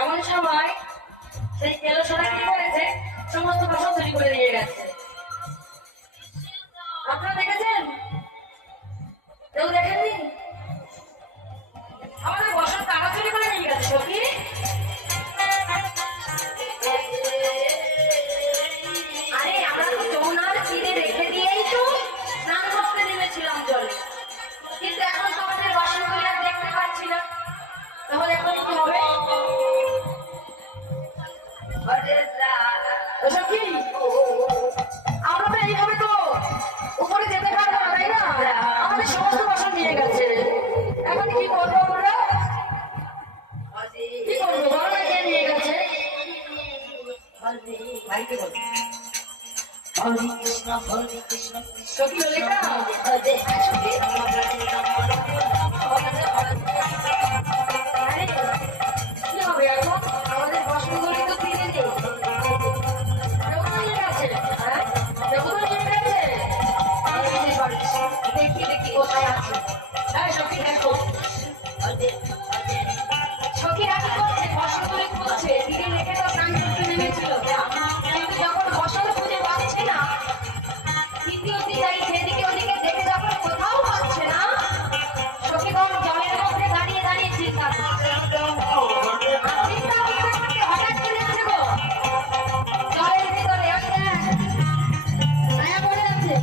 এমন সময় সেই কেলসরা কি করেছে, সমস্ত ফসল চুরি করে নিয়ে গেছে। আপনারা দেখেছেন? কেউ দেখেননি? আমাদের বসত টাকা চুরি করে নিয়ে গেছে। সখী, আরে আমরা তো যমুনার তীরে রেখে দিয়েই তো স্নান করতে নেমেছিলাম জলে, কিন্তু এখন তো আমাদের বাসনগুলি আর দেখতে পাচ্ছি না। তাহলে এখন কি হবে? আমরা তো এইভাবে তো উপরে যেতে পারবো না, তাই না? আমাদের সমস্ত বাসন নিয়ে গেছে। এখন কি করবো আমরা? কি করবো? বড় কে নিয়ে গেছে? ভাইকে বলো। হরে কৃষ্ণ হরে কৃষ্ণ সখী ললিতা, সখী কি হবে এখন? আমাদের বাসনগুলি তো ফিরে নেই। দেখি দেখি কোথায় আছে। সখী দেখো, সখীরা কি করছে? ফসলগুলি খুঁজছে। দিদি রেখে তো স্নান করতে নেমেছিল, কিন্তু যখন ফসল খুঁজে পাচ্ছে না, দ্বিতীয় দিদাই যেদিকে ওদিকে দেখে যখন কোথাও পাচ্ছে না, সখী তখন জলের মধ্যে দাঁড়িয়ে দাঁড়িয়ে চিন্তা করছে। চিন্তা করতে করতে হঠাৎ করে আছে গো জলের ভিতরে ছায়া পড়ে যাচ্ছে।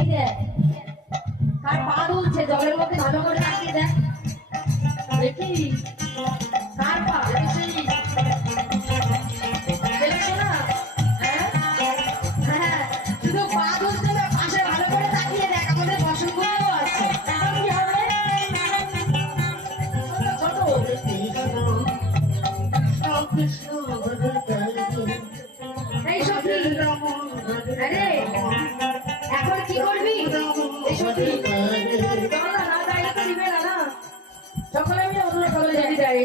এই যে কার পা দুলছে জলের মধ্যে, ভালো করে তাকিয়ে দেখ দেখি কার পা। দেখছো না? হ্যাঁ হ্যাঁ, শুধু পা দুলছে না, পাশে ভালো করে তাকিয়ে দেখ, আমাদের বসনগুলো আছে। এখন কি হবে? ছোট এই সখী, আরে এখন কি করবি? এই সখী সকলে মিলে অন্য সকলে যদি দেয়,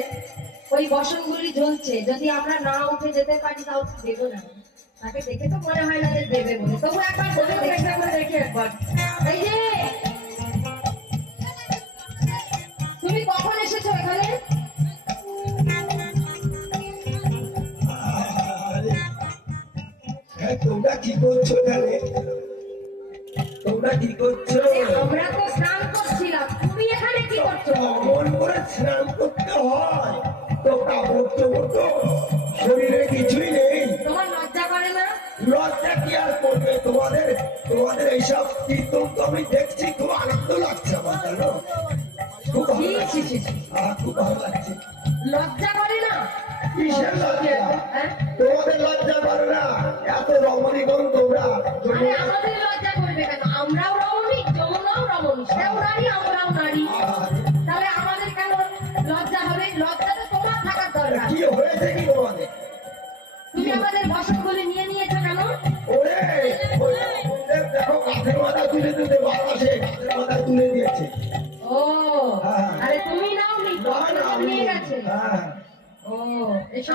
ওই বসনগুলি জ্বলছে, যদি আমরা না উঠে যেতে পারি তাও দেবো না। তাকে দেখে তো মনে হয় না যে দেবে বলে, তবু একবার বলে চেষ্টা করে দেখি একবার। এই যে তুমি কখন এসেছো এখানে? তোমরা কি করছো এখানে? তোমরা কি করছো? আমরা তো স্নান করছিলাম, তুমি এখানে কি করছো? মন করে স্নান করতে হয় তো কাপড় চোপড় তো শরীরে কিছুই নেই। তোমার লজ্জা করে না? লজ্জা কি আর করবে? তোমাদের তোমাদের এইসব কীর্তন তো আমি দেখছি, খুব আনন্দ লাগছে আমার, জানো? খুব ভালো লাগছে, খুব ভালো লাগছে। লজ্জা করে না? কিসের লজ্জা? তোমাদের লজ্জা করে না? এত রমণীগণ তোমরা। আরে আমাদের লজ্জা করবে কেন? আমরাও রমণী, যমুনাও রমণী, সেও নারী আমরাও নারী, তাহলে আমাদের কেন লজ্জা হবে? লজ্জা তো তোমার থাকার দরকার। কি হয়েছে কি তোমাদের? তুমি আমাদের বসনগুলি নিয়ে নিয়েছো কেন? ওরে দেখো, কাঁধের মাথা তুলে দিতে বাতাসে কাঁধের মাথা তুলে দিয়েছে। ও আরে তুমি নাও নি, নিয়ে গেছে। ও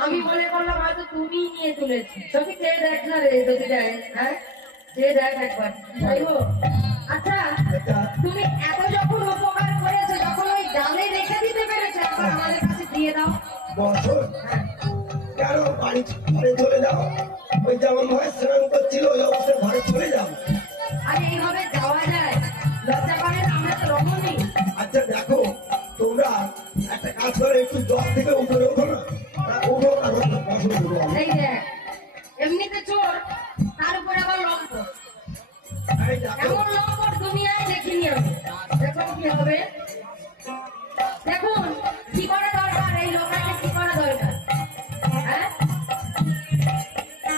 আমি মনে করলাম হয়তো তুমি নিয়ে তুলেছি। সবই চেয়ে দেখ না রে, যদি দেয়। হ্যাঁ চেয়ে দেখ একবার, যাই হোক। আচ্ছা তুমি এত যখন উপকার করেছো, যখন ওই ডালে রেখে দিতে পেরেছো, এখন আমার ঘরে চলে যাও। ওই যেমন ভাই স্নান করছিল ওই অবস্থায় ঘরে চলে যাও। আর এইভাবে যাওয়া যায়? লজ্জা করে না? আমরা তো রমণী। আচ্ছা দেখো, তোমরা একটা কাজ করে একটু জল থেকে উপরে ওঠো না। ওঠো না, বসো উপরে। এই দেখ, এমনিতে চোর, তার উপরে আবার লম্প। এই দেখো, এমন লম্পট দুনিয়ায় দেখিনি আমি। দেখুন কি হবে, দেখুন কি করা দরকার, এই লোকটাকে কি করা দরকার। হ্যাঁ,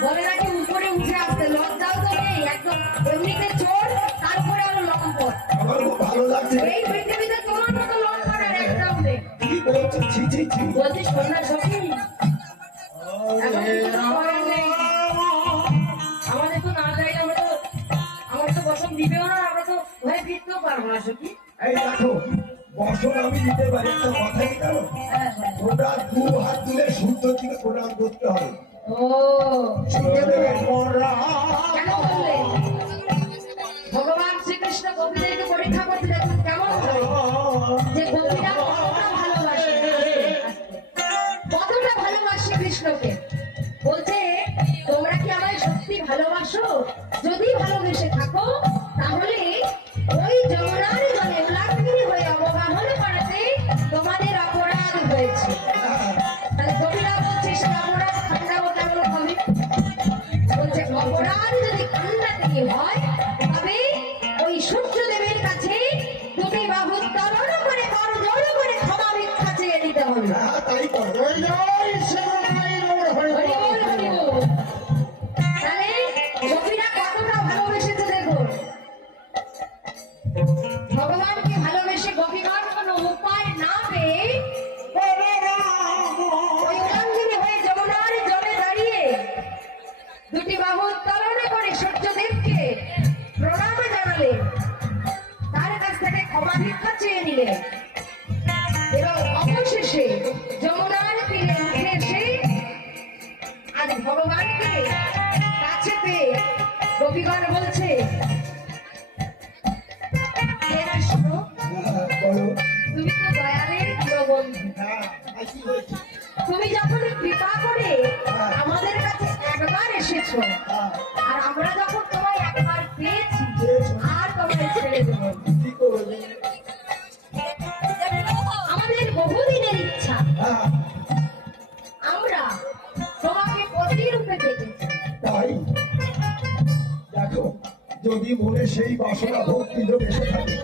বলে নাকি উপরে উঠে আসতে, লজ্জাও তো নেই একদম। এমনিতে চোর, তারপরে আরো লম্পট। আমার খুব ভালো লাগছে। এই পৃথিবীতে তোমার মতো লম্পট আর একটাও নেই। কি বলছো? ছি ছি ছি। বলছি সন্ধ্যা সখী, এখন কিছু তো করার নেই। আমাদের তো না যাই, আমরা তো, আমার তো বসন দিবেও না, আমরা তো ভয়ে ফিরতেও পারবো না সখী। এই দেখো, বসন আমি দিতে পারি, একটা কথা কি জানো? হ্যাঁ, হ্যাঁ। ওটা দু হাত তুলে সূর্য দিকে প্রণাম করতে হবে। ও, কেন বললেন? ভগবান শ্রীকৃষ্ণ গোপীদেরকে পরীক্ষা করতে দেখুন কেমন হয়, যে গোপীরা কতটা ভালোবাসে, কতটা ভালোবাসে কৃষ্ণকে। বলছে, তোমরা কি আমায় সত্যি ভালোবাসো? যদি ভালোবেসে থাকো তাহলে ওই যমুনার জলে উলাঙ্গিনী হয়ে অবগাহন করাতে তোমাদের অপরাধ হয়েছে। তাহলে গোপীরা বলছে সে অপরাধ ঠান্ডাও কেমন হবে? বলছে অপরাধ যদি ঠান্ডাতে হয় তবে ওই সূর্যদেবের কাছে দুটি বাহু উত্তোলন করে কর জোর করে ক্ষমা ভিক্ষা চেয়ে নিতে হবে। হ্যাঁ, তাই করো। হরি বল, হরি বল। তাহলে গোপীরা কতটা ভালোবেসেছে দেখুন। ভগবানকে ভালোবেসে গোপীগণ কোনো উপায় না পেয়ে ওই উলাঙ্গিনী হয়ে যমুনার জলে দাঁড়িয়ে দুটি বাহু উত্তোলন করে সূর্যদেবকে প্রণাম জানালেন, তার কাছ থেকে ক্ষমা ভিক্ষা চেয়ে নিলেন এবং অবশেষে যমুনার তীরে উঠে এসে আজ ভগবানকে কাছে পেয়ে গোপীগণ বলছে, হে কৃষ্ণ, হ্যাঁ, বলো। তুমি তো দয়ালের প্রিয় বন্ধু। হ্যাঁ, আর কি হয়েছে? তুমি যখন কৃপা করে আমাদের কাছে একবার এসেছো, হ্যাঁ, আর আমরা যখন তোমায় একবার পেয়েছি আর তোমায় ছেড়ে দেবো। কি করবে? আমাদের বহুদিনের ইচ্ছা, হ্যাঁ, আমরা তোমাকে প্রতিরূপে দেখেছি। তাই দেখো, যদি মনে সেই বাসনা ভক্তি যোগ এসে থাকে